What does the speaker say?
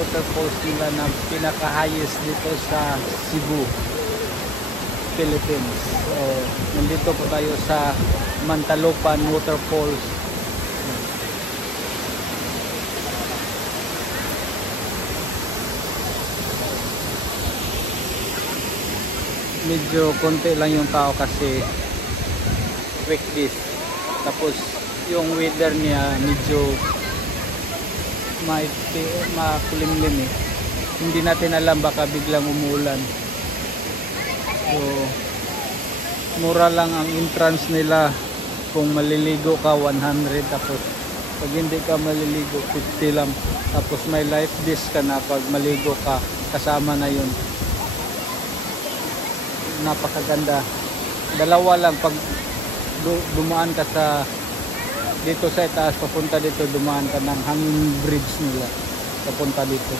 waterfalls nila na pinaka-highest dito sa Cebu, Philippines. So, nandito po tayo sa Mantalupan Waterfalls. Medyo konti lang yung tao kasi weekdays. Tapos yung weather niya medyo makulimlim eh. Hindi natin alam, baka biglang umulan. So mura lang ang entrance nila. Kung maliligo ka 100, tapos pag hindi ka maliligo 50 lang. Tapos may life vest ka na pag maligo ka, kasama na yun. Napakaganda. Dalawa lang pag dumaan ka sa dito sa itaas papunta dito, dumaan ka ng hanging bridge nila papunta dito.